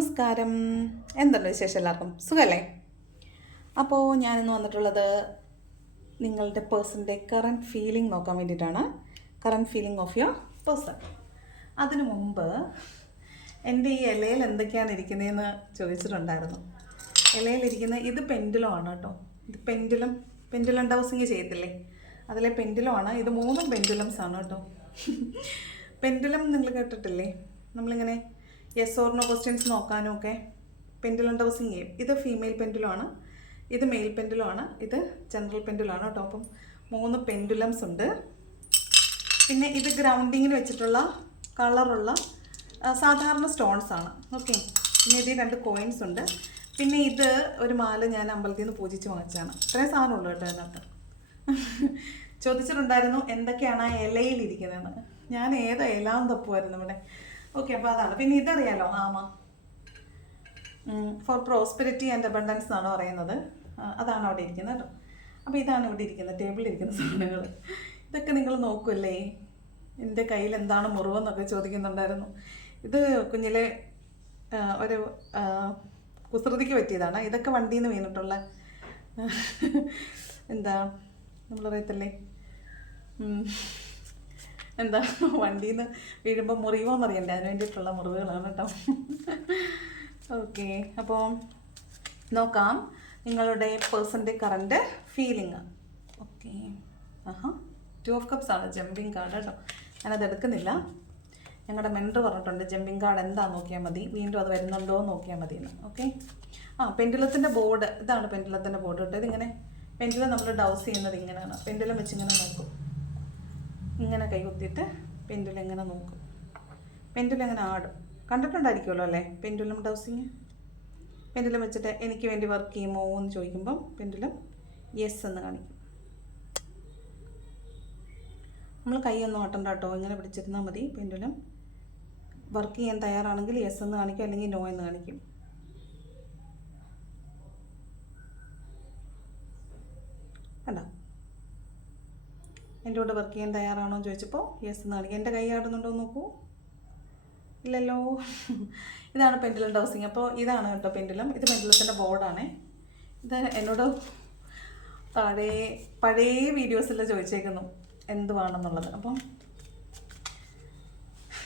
നമസ്കാരം. എന്തുണ്ട് വിശേഷം എല്ലാവർക്കും? സുഖമല്ലേ അപ്പോൾ ഞാനിന്ന് വന്നിട്ടുള്ളത് നിങ്ങളുടെ പേഴ്സണിന്റെ കറന്റ് ഫീലിംഗ് നോക്കാൻ വേണ്ടിയിട്ടാണ്. Current feeling of your person അതിനു മുമ്പ് എന്റെ ഈ ഇലയിൽ എന്തൊക്കെയാണ് ഇരിക്കുന്നതെന്ന് ചോദിച്ചിട്ടുണ്ടായിരുന്നു. ഇലയിലിരിക്കുന്ന ഇത് പെൻഡിലം ആണ് കേട്ടോ. ഇത് പെൻഡിലും പെൻഡിലം ഡൗസിങ് ചെയ്യത്തില്ലേ? അതിലെ പെൻഡിലമാണ് ഇത് മൂന്നും പെൻഡിലംസ് ആണ് കേട്ടോ. പെൻഡിലം നിങ്ങൾ കേട്ടിട്ടില്ലേ? നമ്മളിങ്ങനെ യെസ് ഓർ നോ ക്വസ്റ്റ്യൻസ് നോക്കാനും ഒക്കെ പെൻഡിലം ഡൗസിങ് ചെയ്യും ഇത് ഫീമെയിൽ പെൻഡിലം ആണ് ഇത് മെയിൽ പെൻഡിലം ആണ് ഇത് ജനറൽ പെൻഡിലം ആണ് കേട്ടോ അപ്പം മൂന്ന് പെൻഡുലംസ് ഉണ്ട്. പിന്നെ ഇത് ഗ്രൗണ്ടിങ്ങിന് വെച്ചിട്ടുള്ള കളറുള്ള സാധാരണ സ്റ്റോൺസ് ആണ്. ഓക്കെ പിന്നെ ഇതിൽ രണ്ട് കോയിൻസ് ഉണ്ട്. പിന്നെ ഇത് ഒരു മാല ഞാൻ അമ്പലത്തിൽ നിന്ന് പൂജിച്ച് വാങ്ങിച്ചതാണ്. ഇത്രയും സാധനമുള്ളൂ കേട്ടോ അതിനകത്ത്. ചോദിച്ചിട്ടുണ്ടായിരുന്നു എന്തൊക്കെയാണ് ആ ഇലയിലിരിക്കുന്നതെന്ന് ഞാൻ ഏതാ ഇലാന്ന് തപ്പുമായിരുന്നു ഇവിടെ. ഓക്കെ അപ്പോൾ അതാണ്. പിന്നെ ഇതറിയാലോ ആമ ഫോർ പ്രോസ്പെരിറ്റി ആൻഡ് അബണ്ടൻസ് എന്നാണ് പറയുന്നത്. അതാണ് അവിടെ ഇരിക്കുന്നത് കേട്ടോ. അപ്പോൾ ഇതാണ് ഇവിടെ ഇരിക്കുന്നത് ടേബിളിൽ ഇരിക്കുന്ന സാധനങ്ങൾ ഇതൊക്കെ നിങ്ങൾ നോക്കുമല്ലേ എന്റെ കയ്യിൽ എന്താണ് മുറിവെന്നൊക്കെ ചോദിക്കുന്നുണ്ടായിരുന്നു. ഇത് കുഞ്ഞിലെ ഒരു കുസൃതിക്ക് പറ്റിയതാണ്. ഇതൊക്കെ വണ്ടിയിൽ നിന്ന് വീണിട്ടുള്ള എന്താ നമ്മൾ പറയത്തില്ലേ. എന്താ വണ്ടിയിൽ നിന്ന് വീഴുമ്പോൾ മുറിവോന്ന് അറിയണ്ടേ അതിന് വേണ്ടിയിട്ടുള്ള മുറിവുകളാണ് കേട്ടോ. ഓക്കെ അപ്പോൾ നോക്കാം നിങ്ങളുടെ പേഴ്സന്റെ കറണ്ട് ഫീലിംഗ് ഓക്കെ ആഹാ. ടു ഓഫ് കപ്സ് ആണ് ജമ്പിങ് കാർഡ് കേട്ടോ. ഞാനത് എടുക്കുന്നില്ല. ഞങ്ങളുടെ മെന്റർ പറഞ്ഞിട്ടുണ്ട് ജമ്പിങ് കാർഡ് എന്താ നോക്കിയാൽ മതി? വീണ്ടും അത് വരുന്നുണ്ടോ നോക്കിയാൽ മതി എന്ന് ഓക്കെ ആ പെൻഡുലത്തിന്റെ ബോർഡ് ഇതാണ് പെൻഡുലത്തിന്റെ ബോർഡ് കേട്ടോ. ഇതിങ്ങനെ പെൻഡുലം നമ്മൾ ഡൗസ് ചെയ്യുന്നത് ഇങ്ങനെയാണ്. പെൻഡുലം വെച്ച് ഇങ്ങനെ നോക്കും. ഇങ്ങനെ കൈകുത്തിയിട്ട് പെൻഡുലം ഇങ്ങനെ നോക്കും. പെൻഡുലം ഇങ്ങനെ ആടും. കണ്ടിട്ടുണ്ടായിരിക്കുമല്ലോ അല്ലേ? പെൻഡുലം ഡൗസിങ് പെൻഡുലം വെച്ചിട്ട് എനിക്ക് വേണ്ടി വർക്ക് ചെയ്യുമോ എന്ന് ചോദിക്കുമ്പം പെൻഡുലം യെസ് എന്ന് കാണിക്കും. നമ്മൾ കൈയൊന്നും ഓട്ടണ്ട കേട്ടോ ഇങ്ങനെ പിടിച്ചിരുന്നാൽ മതി. പെൻഡുലം വർക്ക് ചെയ്യാൻ തയ്യാറാണെങ്കിൽ യെസ് എന്ന് കാണിക്കും അല്ലെങ്കിൽ നോ എന്ന് കാണിക്കും. കണ്ടോ? എന്റെ കൂടെ വർക്ക് ചെയ്യാൻ തയ്യാറാണോ എന്ന് ചോദിച്ചപ്പോൾ യെസ് എന്ന് കാണിക്കും എന്റെ കൈ ആടുന്നുണ്ടോ നോക്കൂ. ഇല്ലല്ലോ. ഇതാണ് പെൻഡുലം ഡൗസിങ്. അപ്പോൾ ഇതാണ് കേട്ടോ പെൻഡുലം. ഇത് പെൻഡുലത്തിന്റെ ബോർഡാണേ. ഇത് എന്നോട് താഴെ പഴയ വീഡിയോസിൽ ചോദിച്ചേക്കുന്നു എന്തുവാണെന്നുള്ളത്? അപ്പം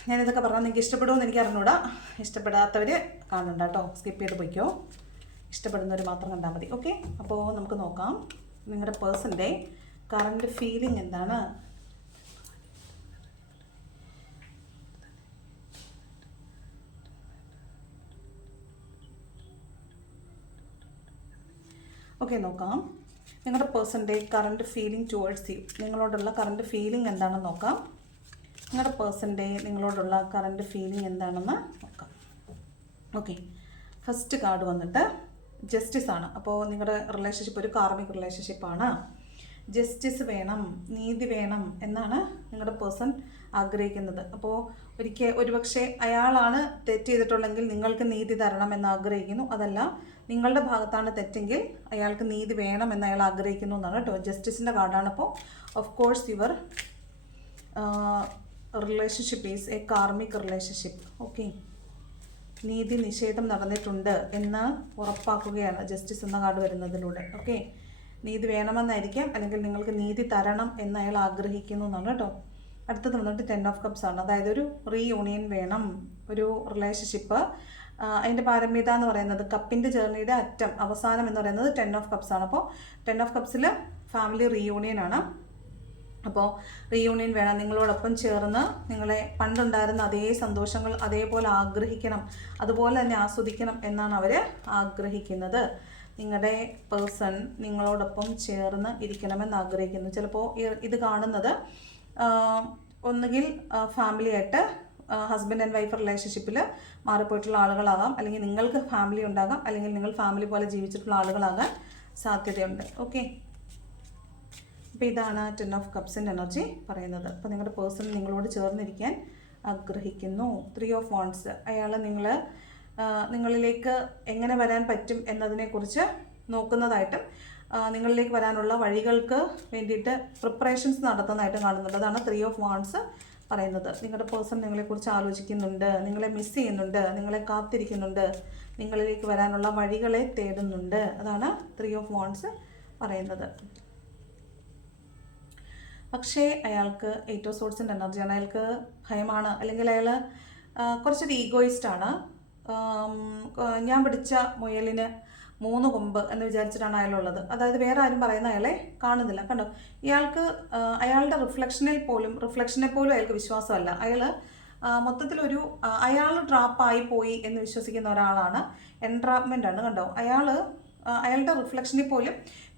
ഞാനിതൊക്കെ പറഞ്ഞാൽ നിങ്ങൾക്ക് ഇഷ്ടപ്പെടുമെന്ന് എനിക്ക് അറിഞ്ഞൂടാ ഇഷ്ടപ്പെടാത്തവർ കാണണ്ട കേട്ടോ. സ്കിപ്പ് ചെയ്ത് പോയിക്കോ. ഇഷ്ടപ്പെടുന്നവർ മാത്രം കണ്ടാൽ മതി. ഓക്കെ അപ്പോൾ നമുക്ക് നോക്കാം. നിങ്ങളുടെ പേഴ്സന്റെ കറണ്ട് ഫീലിംഗ് എന്താണ്? ഓക്കെ നോക്കാം. നിങ്ങളുടെ പേഴ്സന്റെ കറണ്ട് ഫീലിംഗ് ടുവേഴ്സ് യു നിങ്ങളോടുള്ള കറണ്ട് ഫീലിംഗ് എന്താണെന്ന് നോക്കാം. നിങ്ങളുടെ പേഴ്സന്റെ നിങ്ങളോടുള്ള കറണ്ട് ഫീലിംഗ് എന്താണെന്ന് നോക്കാം. ഓക്കെ ഫസ്റ്റ് കാർഡ് വന്നിട്ട് ജസ്റ്റിസ് ആണ്. അപ്പോൾ നിങ്ങളുടെ റിലേഷൻഷിപ്പ് ഒരു കാർമിക് റിലേഷൻഷിപ്പാണ് ജസ്റ്റിസ് വേണം നീതി വേണം എന്നാണ് നിങ്ങളുടെ പേഴ്സൺ ആഗ്രഹിക്കുന്നത്. അപ്പോൾ ഒരിക്കൽ ഒരുപക്ഷെ അയാളാണ് തെറ്റ് ചെയ്തിട്ടുള്ളെങ്കിൽ നിങ്ങൾക്ക് നീതി തരണം എന്ന് ആഗ്രഹിക്കുന്നു. അതല്ല നിങ്ങളുടെ ഭാഗത്താണ് തെറ്റെങ്കിൽ അയാൾക്ക് നീതി വേണം എന്ന് അയാൾ ആഗ്രഹിക്കുന്നു എന്നാണ് കേട്ടോ. ജസ്റ്റിസിന്റെ കാർഡാണ് അപ്പോൾ of course your relationship is a karmic relationship okay നീതി നിഷേധം നടന്നിട്ടുണ്ട് എന്ന് ഉറപ്പാക്കുകയാണ് ജസ്റ്റിസ് എന്ന കാർഡ് വരുന്നതിലൂടെ. ഓക്കെ നീതി വേണമെന്നായിരിക്കാം അല്ലെങ്കിൽ നിങ്ങൾക്ക് നീതി തരണം എന്ന് അയാൾ ആഗ്രഹിക്കുന്നു എന്നാണ് കേട്ടോ. അടുത്തത് വന്നിട്ട് ടെൻ ഓഫ് കപ്സ് ആണ്. അതായത് ഒരു റീയൂണിയൻ വേണം ഒരു റിലേഷൻഷിപ്പ് അതിന്റെ പാരമ്യത എന്ന് പറയുന്നത് കപ്പിന്റെ ജേർണിയുടെ അറ്റം അവസാനം എന്ന് പറയുന്നത് ടെൻ ഓഫ് കപ്സ് ആണ്. അപ്പോൾ ടെൻ ഓഫ് കപ്സിൽ ഫാമിലി റീയൂണിയൻ ആണ്. അപ്പോൾ റീയൂണിയൻ വേണം നിങ്ങളോടൊപ്പം ചേർന്ന് നിങ്ങളെ പണ്ടുണ്ടായിരുന്ന അതേ സന്തോഷങ്ങൾ അതേപോലെ ആഗ്രഹിക്കണം അതുപോലെ തന്നെ ആസ്വദിക്കണം എന്നാണ് അവർ ആഗ്രഹിക്കുന്നത്. നിങ്ങളുടെ പേഴ്സൺ നിങ്ങളോടൊപ്പം ചേർന്ന് ഇരിക്കണമെന്ന് ആഗ്രഹിക്കുന്നു. ചിലപ്പോൾ ഇത് കാണുന്നത് ഒന്നുകിൽ ഫാമിലി ആയിട്ട് ഹസ്ബൻഡ് ആൻഡ് വൈഫ് റിലേഷൻഷിപ്പിൽ മാറിപ്പോയിട്ടുള്ള ആളുകളാകാം. അല്ലെങ്കിൽ നിങ്ങൾക്ക് ഫാമിലി ഉണ്ടാകാം. അല്ലെങ്കിൽ നിങ്ങൾ ഫാമിലി പോലെ ജീവിച്ചിട്ടുള്ള ആളുകളാകാൻ സാധ്യതയുണ്ട്. ഓക്കെ അപ്പോൾ ഇതാണ് ടെൻ ഓഫ് കപ്സിന്റെ എനർജി പറയുന്നത്. അപ്പോൾ നിങ്ങളുടെ പേഴ്സൺ നിങ്ങളോട് ചേർന്നിരിക്കാൻ ആഗ്രഹിക്കുന്നു. ത്രീ ഓഫ് വോൺസ് അയാൾ നിങ്ങൾ നിങ്ങളിലേക്ക് എങ്ങനെ വരാൻ പറ്റും എന്നതിനെക്കുറിച്ച് നോക്കുന്നതായിട്ടും നിങ്ങളിലേക്ക് വരാനുള്ള വഴികൾക്ക് വേണ്ടിയിട്ട് പ്രിപ്പറേഷൻസ് നടത്തുന്നതായിട്ടും കാണുന്നുണ്ട്. അതാണ് ത്രീ ഓഫ് വാൺസ് പറയുന്നത്. നിങ്ങളുടെ പേഴ്സൺ നിങ്ങളെക്കുറിച്ച് ആലോചിക്കുന്നുണ്ട് നിങ്ങളെ മിസ് ചെയ്യുന്നുണ്ട് നിങ്ങളെ കാത്തിരിക്കുന്നുണ്ട് നിങ്ങളിലേക്ക് വരാനുള്ള വഴികളെ തേടുന്നുണ്ട്. അതാണ് ത്രീ ഓഫ് വാൺസ് പറയുന്നത്. പക്ഷേ അയാൾക്ക് ഓഫ് സോഴ്സിന്റെ എനർജിയാണ് അയാൾക്ക് ഭയമാണ്. അല്ലെങ്കിൽ അയാൾ കുറച്ചൊരു ഈഗോയിസ്റ്റ് ആണ്. ഞാൻ പിടിച്ച മുയലിന് മൂന്ന് കൊമ്പ് എന്ന് വിചാരിച്ചിട്ടാണ് അയാളുള്ളത്. അതായത് വേറെ ആരും പറയുന്ന അയാളെ കാണുന്നില്ല. കണ്ടോ? ഇയാൾക്ക് അയാളുടെ റിഫ്ലക്ഷനിൽ പോലും റിഫ്ലക്ഷനെ പോലും അയാൾക്ക് വിശ്വാസമല്ല. അയാൾ മൊത്തത്തിലൊരു അയാൾ ട്രാപ്പായി പോയി എന്ന് വിശ്വസിക്കുന്ന ഒരാളാണ്. എൻട്രാപ്മെന്റ് ആണ്. കണ്ടോ? അയാൾ അയാളുടെ റിഫ്ലക്ഷനിൽ പോലും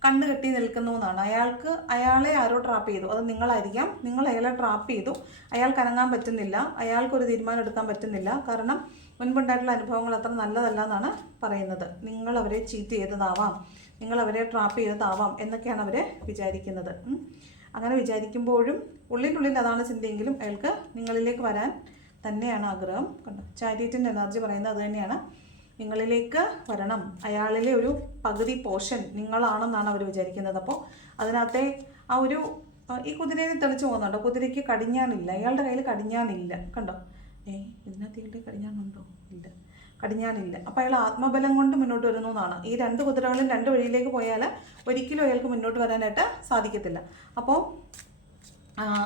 കണ്ണ് കെട്ടി നിൽക്കുന്നു എന്നാണ്. അയാൾക്ക് അയാളെ ആരോ ട്രാപ്പ് ചെയ്തു. അത് നിങ്ങളായിരിക്കാം. നിങ്ങൾ അയാളെ ട്രാപ്പ് ചെയ്തു. അയാൾക്ക് അനങ്ങാൻ പറ്റുന്നില്ല. അയാൾക്കൊരു തീരുമാനം എടുക്കാൻ പറ്റുന്നില്ല. കാരണം മുൻപുണ്ടായിട്ടുള്ള അനുഭവങ്ങൾ അത്ര നല്ലതല്ല എന്നാണ് പറയുന്നത്. നിങ്ങൾ അവരെ ചീറ്റ് ചെയ്തതാവാം. നിങ്ങൾ അവരെ ട്രാപ്പ് ചെയ്തതാവാം എന്നൊക്കെയാണ് അവരെ വിചാരിക്കുന്നത്. അങ്ങനെ വിചാരിക്കുമ്പോഴും ഉള്ളിനുള്ളിൽ അതാണ് ചിന്തയെങ്കിലും അയാൾക്ക് നിങ്ങളിലേക്ക് വരാൻ തന്നെയാണ് ആഗ്രഹം. കണ്ടോ? ചാരിറ്റിന്റെ എനർജി പറയുന്നത് അത് തന്നെയാണ്. നിങ്ങളിലേക്ക് വരണം. അയാളിലെ ഒരു പകുതി പോർഷൻ നിങ്ങളാണെന്നാണ് അവർ വിചാരിക്കുന്നത്. അപ്പോൾ അതിനകത്തെ ആ ഒരു ഈ കുതിരയെ തെളിച്ച് പോകുന്നുണ്ടോ? കുതിരയ്ക്ക് കടിഞ്ഞാണില്ല. അയാളുടെ കയ്യിൽ കടിഞ്ഞാണില്ല. കണ്ടോ? ഏ ഇതിനകത്ത് ഇയാളുടെ കടിഞ്ഞാണുണ്ടോ? ഇല്ല. കടിഞ്ഞാണില്ല. അപ്പോൾ അയാൾ ആത്മബലം കൊണ്ട് മുന്നോട്ട് വരുന്നു എന്നാണ്. ഈ രണ്ട് കുതിരകളും രണ്ട് വഴിയിലേക്ക് പോയാൽ ഒരിക്കലും അയാൾക്ക് മുന്നോട്ട് വരാനായിട്ട് സാധിക്കത്തില്ല. അപ്പോൾ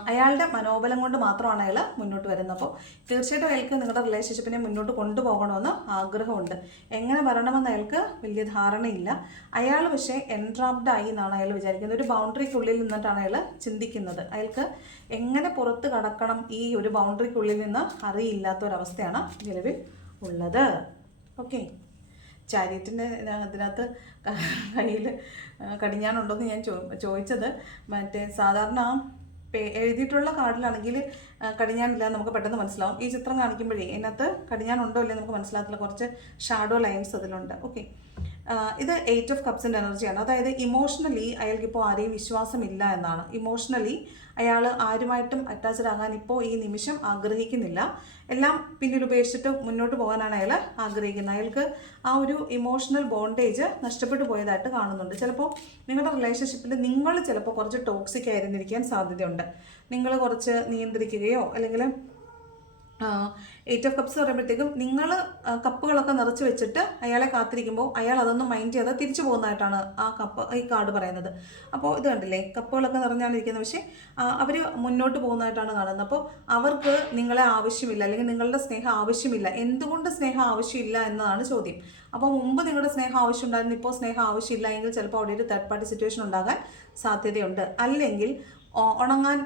അയാളുടെ മനോബലം കൊണ്ട് മാത്രമാണ് അയാൾ മുന്നോട്ട് വരുന്നത്. അപ്പോൾ തീർച്ചയായിട്ടും അയാൾക്ക് നിങ്ങളുടെ റിലേഷൻഷിപ്പിനെ മുന്നോട്ട് കൊണ്ടുപോകണമെന്ന് ആഗ്രഹമുണ്ട്. എങ്ങനെ വരണമെന്ന് അയാൾക്ക് വലിയ ധാരണയില്ല. അയാൾ പക്ഷേ എൻട്രാപ്ഡ് ആയി എന്നാണ് അയാൾ വിചാരിക്കുന്നത്. ഒരു ബൗണ്ടറിക്കുള്ളിൽ നിന്നിട്ടാണ് അയാൾ ചിന്തിക്കുന്നത്. അയാൾക്ക് എങ്ങനെ പുറത്ത് കടക്കണം ഈ ഒരു ബൗണ്ടറിക്കുള്ളിൽ നിന്ന് അറിയില്ലാത്ത ഒരവസ്ഥയാണ് നിലവിൽ ഉള്ളത്. ഓക്കെ. ചാരിയറ്റിന്റെ അതിനകത്ത് കയ്യിൽ കടിഞ്ഞാണുണ്ടോയെന്ന് ഞാൻ ചോ ചോദിച്ചത്. മറ്റേ സാധാരണ എഴുതിയിട്ടുള്ള കാർഡിലാണെങ്കിൽ കടിഞ്ഞാനില്ല നമുക്ക് പെട്ടെന്ന് മനസ്സിലാവും. ഈ ചിത്രം കാണിക്കുമ്പോഴേ ഇതിനകത്ത് കടിഞ്ഞാനുണ്ടോ ഇല്ലേ നമുക്ക് മനസ്സിലാകത്തില്ല. കുറച്ച് ഷാഡോ ലൈൻസ് അതിലുണ്ട്. ഓക്കെ. ഇത് എയ്റ്റ് ഓഫ് കപ്സിന്റെ എനർജിയാണ് അതായത് ഇമോഷണലി അയാൾക്ക് ഇപ്പോൾ ആരെയും വിശ്വാസമില്ല എന്നാണ്. ഇമോഷണലി അയാൾ ആരുമായിട്ടും അറ്റാച്ച്ഡ് ആകാൻ ഇപ്പോൾ ഈ നിമിഷം ആഗ്രഹിക്കുന്നില്ല. എല്ലാം പിന്നിൽ ഉപേക്ഷിച്ചിട്ട് മുന്നോട്ട് പോകാനാണ് അയാൾ ആഗ്രഹിക്കുന്നത്. അയാൾക്ക് ആ ഒരു ഇമോഷണൽ ബോണ്ടേജ് നഷ്ടപ്പെട്ടു പോയതായിട്ട് കാണുന്നുണ്ട്. ചിലപ്പോൾ നിങ്ങളുടെ റിലേഷൻഷിപ്പിൽ നിങ്ങൾ ചിലപ്പോൾ കുറച്ച് ടോക്സിക് ആയിരുന്നിരിക്കാൻ സാധ്യതയുണ്ട്. നിങ്ങൾ കുറച്ച് നിയന്ത്രിക്കുകയോ അല്ലെങ്കിൽ എയ്റ്റ് ഓഫ് കപ്സ് പറയുമ്പോഴത്തേക്കും നിങ്ങൾ കപ്പുകളൊക്കെ നിറച്ച് വെച്ചിട്ട് അയാളെ കാത്തിരിക്കുമ്പോൾ അയാൾ അതൊന്നും മൈൻഡ് ചെയ്യാതെ തിരിച്ചു പോകുന്നതായിട്ടാണ് ആ കപ്പ് ഈ കാർഡ് പറയുന്നത്. അപ്പോൾ ഇത് കണ്ടില്ലേ? കപ്പുകളൊക്കെ നിറഞ്ഞാണ് ഇരിക്കുന്നത് പക്ഷേ അവർ മുന്നോട്ട് പോകുന്നതായിട്ടാണ് കാണുന്നത്. അപ്പോൾ അവർക്ക് നിങ്ങളെ ആവശ്യമില്ല അല്ലെങ്കിൽ നിങ്ങളുടെ സ്നേഹം ആവശ്യമില്ല. എന്തുകൊണ്ട് സ്നേഹം ആവശ്യമില്ല എന്നതാണ് ചോദ്യം. അപ്പോൾ മുമ്പ് നിങ്ങളുടെ സ്നേഹം ആവശ്യമുണ്ടായിരുന്നു ഇപ്പോൾ സ്നേഹം ആവശ്യമില്ല. എങ്കിൽ ചിലപ്പോൾ അവിടെ ഒരു തേർഡ് പാർട്ടി സിറ്റുവേഷൻ ഉണ്ടാകാൻ സാധ്യതയുണ്ട്. അല്ലെങ്കിൽ ഉണങ്ങാൻ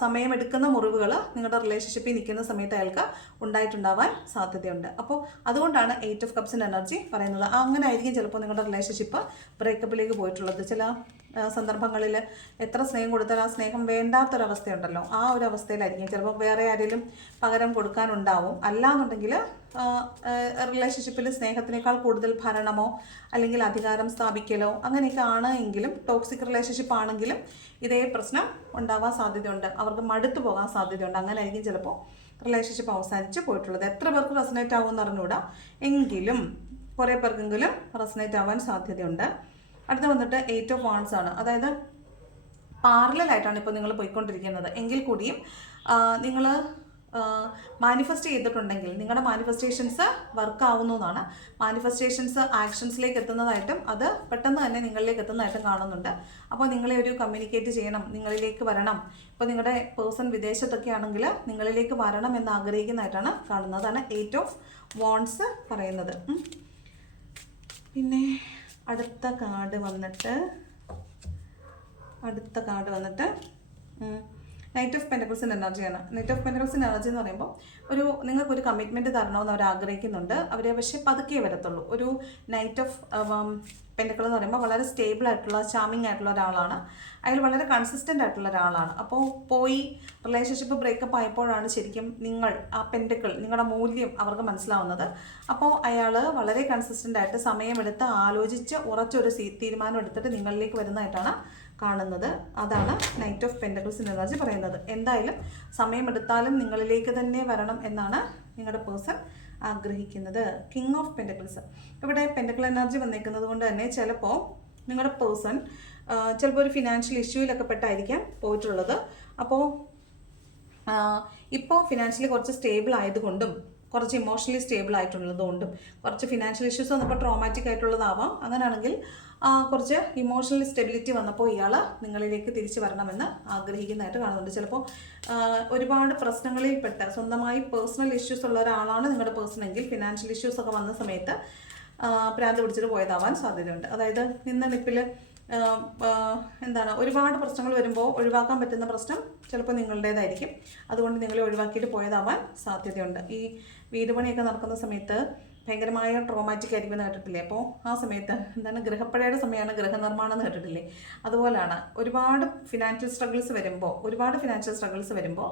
സമയമെടുക്കുന്ന മുറിവുകൾ നിങ്ങളുടെ റിലേഷൻഷിപ്പിൽ നിൽക്കുന്ന സമയത്ത് അയാൾക്ക് ഉണ്ടായിട്ടുണ്ടാവാൻ സാധ്യതയുണ്ട്. അപ്പോൾ അതുകൊണ്ടാണ് എയ്റ്റ് ഓഫ് കപ്സിന്റെ എനർജി പറയുന്നത്. അങ്ങനെ ആയിരിക്കും ചിലപ്പോൾ നിങ്ങളുടെ റിലേഷൻഷിപ്പ് ബ്രേക്കപ്പിലേക്ക് പോയിട്ടുള്ളത്. ചില സന്ദർഭങ്ങളിൽ എത്ര സ്നേഹം കൊടുത്താൽ ആ സ്നേഹം വേണ്ടാത്തൊരവസ്ഥയുണ്ടല്ലോ. ആ ഒരു അവസ്ഥയിലായിരിക്കും. ചിലപ്പോൾ വേറെ ആരെങ്കിലും പകരം കൊടുക്കാനുണ്ടാവും. അല്ലാന്നുണ്ടെങ്കിൽ റിലേഷൻഷിപ്പിൽ സ്നേഹത്തിനേക്കാൾ കൂടുതൽ ഭരണമോ അല്ലെങ്കിൽ അധികാരം സ്ഥാപിക്കലോ അങ്ങനെയൊക്കെ ആണ് എങ്കിലും ടോക്സിക് റിലേഷൻഷിപ്പ് ആണെങ്കിലും ഇതേ പ്രശ്നം ഉണ്ടാവാൻ സാധ്യതയുണ്ട്. അവർക്ക് മടുത്തു പോകാൻ സാധ്യതയുണ്ട്. അങ്ങനെ ആയിരിക്കും ചിലപ്പോൾ റിലേഷൻഷിപ്പ് അവസാനിച്ച് പോയിട്ടുള്ളത്. എത്ര പേർക്ക് റെസനേറ്റ് ആവും എന്ന് അറിഞ്ഞുകൂടാ? എങ്കിലും കുറേ പേർക്കെങ്കിലും റെസനേറ്റ് ആവാൻ സാധ്യതയുണ്ട്. അടുത്ത വന്നിട്ട് എയ്റ്റ് ഓഫ് വാൺസ് ആണ്. അതായത് പാരലായിട്ടാണ് ഇപ്പോൾ നിങ്ങൾ പോയിക്കൊണ്ടിരിക്കുന്നത്. എങ്കിൽ കൂടിയും നിങ്ങൾ മാനിഫെസ്റ്റ് ചെയ്തിട്ടുണ്ടെങ്കിൽ നിങ്ങളുടെ മാനിഫെസ്റ്റേഷൻസ് വർക്ക് ആവുന്നതാണ്. മാനിഫെസ്റ്റേഷൻസ് ആക്ഷൻസിലേക്ക് എത്തുന്നതായിട്ടും അത് പെട്ടെന്ന് തന്നെ നിങ്ങളിലേക്ക് എത്തുന്നതായിട്ടും കാണുന്നുണ്ട്. അപ്പോൾ നിങ്ങളെ ഒരു കമ്മ്യൂണിക്കേറ്റ് ചെയ്യണം നിങ്ങളിലേക്ക് വരണം. ഇപ്പോൾ നിങ്ങളുടെ പേഴ്സൺ വിദേശത്തൊക്കെ ആണെങ്കിൽ നിങ്ങളിലേക്ക് വരണം എന്ന് ആഗ്രഹിക്കുന്നതായിട്ടാണ് കാണുന്നത് അതാണ് എയ്റ്റ് ഓഫ് വോൺസ് പറയുന്നത് പിന്നെ അടുത്ത കാർഡ് വന്നിട്ട് അടുത്ത കാർഡ് വന്നിട്ട് നൈറ്റ് ഓഫ് പെന്റക്കിൾസിന്റെ എനർജിയാണ് നൈറ്റ് ഓഫ് പെന്റക്കിൾസിന്റെ എനർജി എന്ന് പറയുമ്പോൾ ഒരു നിങ്ങൾക്ക് ഒരു കമ്മിറ്റ്മെന്റ് തരണമെന്ന് അവർ ആഗ്രഹിക്കുന്നുണ്ട്. അവർ പക്ഷേ പതുക്കെ വരത്തുള്ളൂ. ഒരു നൈറ്റ് ഓഫ് പെന്റക്കിൾ എന്ന് പറയുമ്പോൾ വളരെ സ്റ്റേബിൾ ആയിട്ടുള്ള ചാമിങ് ആയിട്ടുള്ള ഒരാളാണ്. അയാൾ വളരെ കൺസിസ്റ്റന്റ് ആയിട്ടുള്ള ഒരാളാണ്. അപ്പോൾ പോയി റിലേഷൻഷിപ്പ് ബ്രേക്കപ്പ് ആയപ്പോഴാണ് ശരിക്കും നിങ്ങൾ ആ പെന്റക്കിൾ നിങ്ങളുടെ മൂല്യം അവർക്ക് മനസ്സിലാവുന്നത്. അപ്പോൾ അയാൾ വളരെ കൺസിസ്റ്റന്റ് ആയിട്ട് സമയമെടുത്ത് ആലോചിച്ച് ഉറച്ചൊരു തീരുമാനം എടുത്തിട്ട് നിങ്ങളിലേക്ക് വരുന്നതായിട്ടാണ് കാണുന്നത്. അതാണ് നൈറ്റ് ഓഫ് പെന്റക്കിൾസ് എനർജി പറയുന്നത്. എന്തായാലും സമയമെടുത്താലും നിങ്ങളിലേക്ക് തന്നെ വരണം എന്നാണ് നിങ്ങളുടെ പേഴ്സൺ ആഗ്രഹിക്കുന്നത്. കിങ് ഓഫ് പെന്റക്കിൾസ് ഇവിടെ പെന്റക്കിൾ എനർജി വന്നേക്കുന്നത് കൊണ്ട് തന്നെ ചിലപ്പോൾ നിങ്ങളുടെ പേഴ്സൺ ചിലപ്പോൾ ഒരു ഫിനാൻഷ്യൽ ഇഷ്യൂവിലൊക്കെ പെട്ടായിരിക്കാം പോയിട്ടുള്ളത്. അപ്പോൾ ഇപ്പോൾ ഫിനാൻഷ്യലി കുറച്ച് സ്റ്റേബിൾ ആയതുകൊണ്ടും കുറച്ച് ഇമോഷണലി സ്റ്റേബിൾ ആയിട്ടുള്ളതുകൊണ്ടും കുറച്ച് ഫിനാൻഷ്യൽ ഇഷ്യൂസ് വന്നപ്പോൾ ട്രോമാറ്റിക് ആയിട്ടുള്ളതാവാം. അങ്ങനെയാണെങ്കിൽ കുറച്ച് ഇമോഷണൽ സ്റ്റെബിലിറ്റി വന്നപ്പോൾ ഇയാൾ നിങ്ങളിലേക്ക് തിരിച്ചു വരണമെന്ന് ആഗ്രഹിക്കുന്നതായിട്ട് കാണുന്നുണ്ട്. ചിലപ്പോൾ ഒരുപാട് പ്രശ്നങ്ങളിൽപ്പെട്ട സ്വന്തമായി പേഴ്സണൽ ഇഷ്യൂസ് ഉള്ള ഒരാളാണ് നിങ്ങളുടെ പേഴ്സണെങ്കിൽ ഫിനാൻഷ്യൽ ഇഷ്യൂസ് ഒക്കെ വന്ന സമയത്ത് പ്രാന്ത് പിടിച്ചിട്ട് പോയതാവാൻ സാധ്യതയുണ്ട്. അതായത് നിന്ന നിപ്പിൽ എന്താണ് ഒരുപാട് പ്രശ്നങ്ങൾ വരുമ്പോൾ ഒഴിവാക്കാൻ പറ്റുന്ന പ്രശ്നം ചിലപ്പോൾ നിങ്ങളുടേതായിരിക്കും. അതുകൊണ്ട് നിങ്ങളെ ഒഴിവാക്കിയിട്ട് പോയതാവാൻ സാധ്യതയുണ്ട്. ഈ വീടുപണിയൊക്കെ നടക്കുന്ന സമയത്ത് ഭയങ്കരമായ ട്രോമാറ്റിക് ആയിരിക്കും എന്ന് കേട്ടിട്ടില്ലേ? അപ്പോൾ ആ സമയത്ത് എന്താണ് ഗൃഹപ്പഴയുടെ സമയമാണ് ഗൃഹനിർമ്മാണം എന്ന് കേട്ടിട്ടില്ലേ? അതുപോലെയാണ് ഒരുപാട് ഫിനാൻഷ്യൽ സ്ട്രഗിൾസ് വരുമ്പോൾ ഒരുപാട് ഫിനാൻഷ്യൽ സ്ട്രഗിൾസ് വരുമ്പോൾ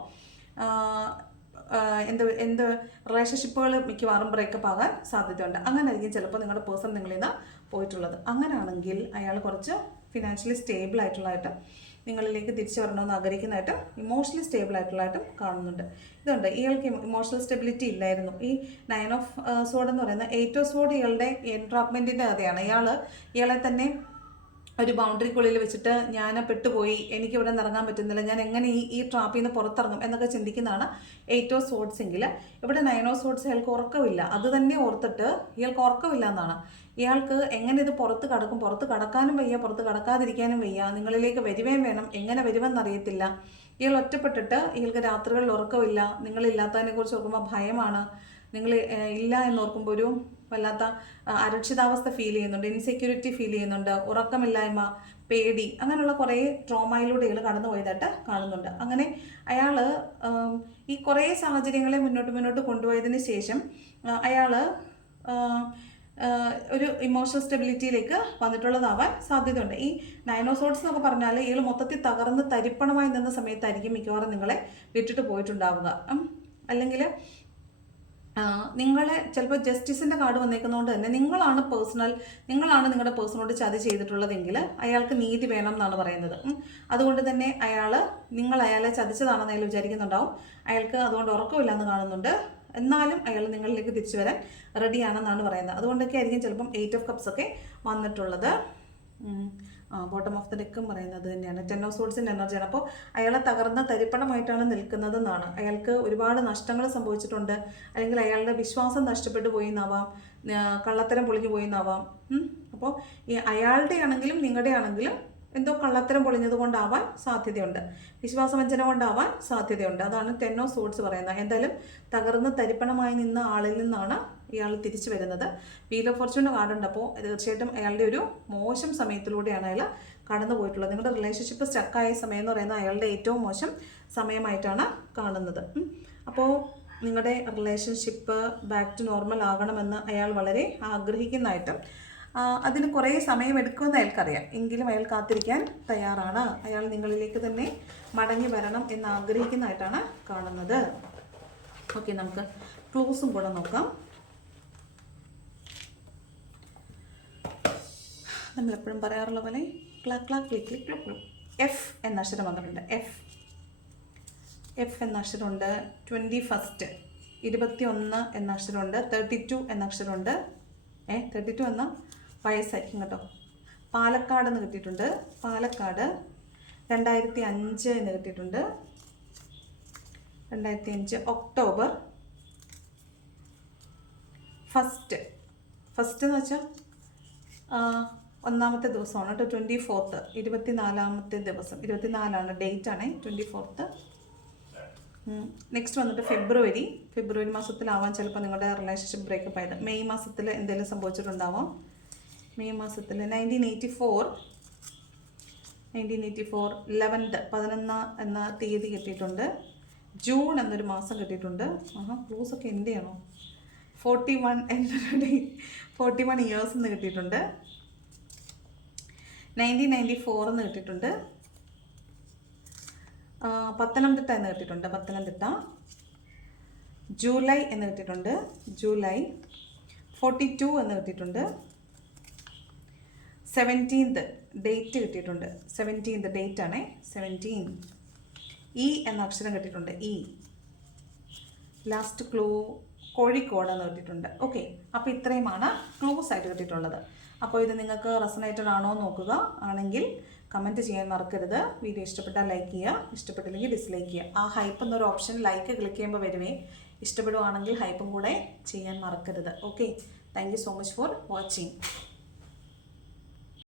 എന്ത് എന്ത് റിലേഷൻഷിപ്പുകൾ മിക്കവാറും ബ്രേക്കപ്പ് ആകാൻ സാധ്യതയുണ്ട്. അങ്ങനെ ആയിരിക്കും ചിലപ്പോൾ നിങ്ങളുടെ പേഴ്സൺ നിങ്ങളിൽ നിന്ന് പോയിട്ടുള്ളത്. അങ്ങനെയാണെങ്കിൽ അയാൾ കുറച്ച് ഫിനാൻഷ്യലി സ്റ്റേബിൾ ആയിട്ടുള്ളതായിട്ട് നിങ്ങളിലേക്ക് തിരിച്ചു വരണമെന്ന് ആഗ്രഹിക്കുന്നതായിട്ട് ഇമോഷണലി സ്റ്റേബിൾ ആയിട്ടുള്ളതായിട്ടും കാണുന്നുണ്ട്. ഇതുണ്ട്. ഇയാൾക്ക് ഇമോഷണൽ സ്റ്റെബിലിറ്റി ഇല്ലായിരുന്നു. ഈ നയൻ ഓഫ് സോഡ് എന്ന് പറയുന്ന എയ്റ്റ് ഓഫ് സോഡ് ഇയാളുടെ എൻട്രാപ്മെന്റിന്റെ കഥയാണ്. ഇയാൾ ഇയാളെ തന്നെ ഒരു ബൗണ്ടറിക്കുള്ളിൽ വെച്ചിട്ട് ഞാൻ പെട്ടുപോയി എനിക്ക് ഇവിടെ ഇറങ്ങാൻ പറ്റുന്നില്ല ഞാൻ എങ്ങനെ ഈ ഈ ട്രാപ്പിൽ നിന്ന് പുറത്തിറങ്ങും എന്നൊക്കെ ചിന്തിക്കുന്നതാണ് എയ്റ്റ് ഓഫ് എങ്കിൽ ഇവിടെ നയൻ ഓഫ് സോഡ്സ് ഇയാൾക്ക് ഉറക്കമില്ല. അത് തന്നെ ഓർത്തിട്ട് ഇയാൾക്ക് ഉറക്കമില്ല എന്നാണ്. ഇയാൾക്ക് എങ്ങനെ ഇത് പുറത്ത് കടക്കും? പുറത്ത് കടക്കാനും വയ്യ പുറത്ത് കടക്കാതിരിക്കാനും വയ്യ. നിങ്ങളിലേക്ക് വരുവേം വേണം. എങ്ങനെ വരുമെന്നറിയത്തില്ല ഇയാൾ ഒറ്റപ്പെട്ടിട്ട് ഇയാൾക്ക് രാത്രികളിൽ ഉറക്കമില്ല. നിങ്ങളില്ലാത്തതിനെ കുറിച്ച് ഓർക്കുമ്പോൾ ഭയമാണ് നിങ്ങൾ ഇല്ല എന്നോർക്കുമ്പോൾ ഒരു വല്ലാത്ത അരക്ഷിതാവസ്ഥ ഫീൽ ചെയ്യുന്നുണ്ട് ഇൻസെക്യൂരിറ്റി ഫീൽ ചെയ്യുന്നുണ്ട് ഉറക്കമില്ലായ്മ പേടി അങ്ങനെയുള്ള കുറേ ട്രോമയിലൂടെ ഇയാൾ കടന്നു പോയതായിട്ട് കാണുന്നുണ്ട്. അങ്ങനെ അയാൾ ഈ കുറേ സാഹചര്യങ്ങളെ മുന്നോട്ട് മുന്നോട്ട് കൊണ്ടുപോയതിന് ശേഷം അയാൾ ഒരു ഇമോഷണൽ സ്റ്റെബിലിറ്റിയിലേക്ക് വന്നിട്ടുള്ളതാവാൻ സാധ്യതയുണ്ട്. ഈ നൈനോസോഡ്സ് എന്നൊക്കെ പറഞ്ഞാൽ ഇയാൾ മൊത്തത്തിൽ തകർന്ന് തരിപ്പണമായി നിന്ന സമയത്തായിരിക്കും മിക്കവാറും നിങ്ങളെ വിട്ടിട്ട് പോയിട്ടുണ്ടാവുക. അല്ലെങ്കിൽ നിങ്ങളെ ചിലപ്പോൾ ജസ്റ്റിസിന്റെ കാർഡ് വന്നേക്കുന്നതുകൊണ്ട് തന്നെ നിങ്ങളാണ് പേഴ്സണൽ നിങ്ങളാണ് നിങ്ങളുടെ പേഴ്സണോട് ചതി ചെയ്തിട്ടുള്ളതെങ്കിൽ അയാൾക്ക് നീതി വേണം എന്നാണ് പറയുന്നത്. അതുകൊണ്ട് തന്നെ അയാൾ നിങ്ങൾ അയാളെ ചതിച്ചതാണെന്ന് അയാൾ വിചാരിക്കുന്നുണ്ടാവും. അയാൾക്ക് അതുകൊണ്ട് ഉറക്കമില്ലെന്ന് കാണുന്നുണ്ട്. എന്നാലും അയാൾ നിങ്ങളിലേക്ക് തിരിച്ചു വരാൻ റെഡിയാണെന്നാണ് പറയുന്നത്. അതുകൊണ്ടൊക്കെ ആയിരിക്കും ചിലപ്പം എയ്റ്റ് ഓഫ് കപ്സ് ഒക്കെ വന്നിട്ടുള്ളത്. ബോട്ടം ഓഫ് ദ ഡെക്കും പറയുന്നത് തന്നെയാണ്. ടെൻ ഓഫ് സോഡ്സിന്റെ എനർജിയാണ് അപ്പോൾ അയാളെ തകർന്ന തരിപ്പണമായിട്ടാണ് നിൽക്കുന്നതെന്നാണ് അയാൾക്ക് ഒരുപാട് നഷ്ടങ്ങൾ സംഭവിച്ചിട്ടുണ്ട്. അല്ലെങ്കിൽ അയാളുടെ വിശ്വാസം നഷ്ടപ്പെട്ടു പോയി എന്നാവാം കള്ളത്തരം പൊളിഞ്ഞു പോയി എന്നാവാം. അപ്പോൾ ഈ അയാളുടെ ആണെങ്കിലും നിങ്ങളുടെ ആണെങ്കിലും എന്തോ കള്ളത്തരം പൊളിഞ്ഞത് കൊണ്ടാവാൻ സാധ്യതയുണ്ട്. വിശ്വാസവഞ്ചന കൊണ്ടാവാൻ സാധ്യതയുണ്ട്. അതാണ് ടെൻ ഓഫ് സോഡ്സ് പറയുന്നത്. എന്തായാലും തകർന്ന് തരിപ്പണമായി നിന്ന ആളിൽ നിന്നാണ് ഇയാൾ തിരിച്ചു വരുന്നത്. വീൽ ഓഫ് ഫോർച്യൂണിന്റെ കാർഡുണ്ട് അപ്പോൾ തീർച്ചയായിട്ടും അയാളുടെ ഒരു മോശം സമയത്തിലൂടെയാണ് അയാൾ കടന്നു പോയിട്ടുള്ളത്. നിങ്ങളുടെ റിലേഷൻഷിപ്പ് സ്റ്റക്കായ സമയം എന്ന് പറയുന്നത് അയാളുടെ ഏറ്റവും മോശം സമയമായിട്ടാണ് കാണുന്നത്. അപ്പോൾ നിങ്ങളുടെ റിലേഷൻഷിപ്പ് ബാക്ക് ടു നോർമൽ ആകണമെന്ന് അയാൾ വളരെ ആഗ്രഹിക്കുന്നതായിട്ടും അതിന് കുറേ സമയമെടുക്കുമെന്ന് അയാൾക്കറിയാം. എങ്കിലും അയാൾ കാത്തിരിക്കാൻ തയ്യാറാണ്. അയാൾ നിങ്ങളിലേക്ക് തന്നെ മടങ്ങി വരണം എന്ന് ആഗ്രഹിക്കുന്നതായിട്ടാണ് കാണുന്നത്. ഓക്കെ നമുക്ക് ക്ലോസും കൂടെ നോക്കാം. നമ്മൾ എപ്പോഴും പറയാറുള്ള പോലെ ക്ലാക്ക് ക്ലാക്ക് ക്ലിക്ക് ക്ലു ക്ലു എഫ് എന്ന അക്ഷരം വന്നിട്ടുണ്ട്. എഫ് എഫ് എന്ന അക്ഷരമുണ്ട് ട്വന്റി ഫസ്റ്റ് ഇരുപത്തി ഒന്ന് എന്ന അക്ഷരമുണ്ട് തേർട്ടി ടു എന്ന അക്ഷരമുണ്ട്. ഏ തേർട്ടി ടു എന്ന വയസ്സായിരിക്കും കേട്ടോ. പാലക്കാട് എന്ന് കിട്ടിയിട്ടുണ്ട്. പാലക്കാട് രണ്ടായിരത്തി അഞ്ച് എന്ന് കിട്ടിയിട്ടുണ്ട്. രണ്ടായിരത്തി അഞ്ച് ഒക്ടോബർ ഫസ്റ്റ് ഫസ്റ്റ് എന്ന് വെച്ചാൽ ഒന്നാമത്തെ ദിവസമാണ്. കേട്ടോ ട്വന്റി ഫോർത്ത് ഇരുപത്തിനാലാമത്തെ ദിവസം. ഇരുപത്തിനാലാണ് ഡേറ്റ് ആണേ. ട്വന്റി ഫോർത്ത് നെക്സ്റ്റ് വന്നിട്ട് ഫെബ്രുവരി. ഫെബ്രുവരി മാസത്തിലാവാൻ ചിലപ്പോൾ നിങ്ങളുടെ റിലേഷൻഷിപ്പ് ബ്രേക്കപ്പ് ആയത്. മെയ് മാസത്തിൽ എന്തെങ്കിലും സംഭവിച്ചിട്ടുണ്ടാവാം. മെയ് മാസത്തിൽ nineteen eighty four nineteen eighty four eleventh പതിനൊന്ന് എന്ന തീയതി കിട്ടിയിട്ടുണ്ട്. ജൂൺ എന്നൊരു മാസം കിട്ടിയിട്ടുണ്ട്. ആഹാ ക്ലൂസൊക്കെ എന്റെയാണോ ഫോർട്ടി വൺ എന്നൊരു ഫോർട്ടി വൺ ഇയേഴ്സ് എന്ന് കിട്ടിയിട്ടുണ്ട്. നയന്റീൻ നയന്റി ഫോർ എന്ന് കിട്ടിയിട്ടുണ്ട് പത്തനംതിട്ട എന്ന് കിട്ടിയിട്ടുണ്ട് പത്തനംതിട്ട. ജൂലൈ എന്ന് കിട്ടിയിട്ടുണ്ട് ജൂലൈ. ഫോർട്ടി ടു എന്ന് കിട്ടിയിട്ടുണ്ട്. സെവന്റീൻത് ഡേറ്റ് കിട്ടിയിട്ടുണ്ട്. സെവന്റീൻത് ഡേറ്റ് ആണേ സെവന്റീൻ. ഇ എന്ന അക്ഷരം കിട്ടിയിട്ടുണ്ട് ഇ. ലാസ്റ്റ് ക്ലൂ കോഴിക്കോട് എന്ന് കിട്ടിയിട്ടുണ്ട്. ഓക്കെ അപ്പോൾ ഇത്രയുമാണ് ക്ലൂസ് ആയിട്ട് കിട്ടിയിട്ടുള്ളത്. അപ്പോൾ ഇത് നിങ്ങൾക്ക് റെസനേറ്റഡ് ആണോ നോക്കുക. ആണെങ്കിൽ കമന്റ് ചെയ്യാൻ മറക്കരുത്. വീഡിയോ ഇഷ്ടപ്പെട്ടാൽ ലൈക്ക് ചെയ്യുക. ഇഷ്ടപ്പെട്ടില്ലെങ്കിൽ ഡിസ്ലൈക്ക് ചെയ്യുക. ആ ഹൈപ്പ് എന്നൊരു ഓപ്ഷൻ ലൈക്ക് ക്ലിക്ക് ചെയ്യുമ്പോൾ വരുവേ. ഇഷ്ടപ്പെടുവാണെങ്കിൽ ഹൈപ്പും കൂടെ ചെയ്യാൻ മറക്കരുത്. Okay thank so much for watching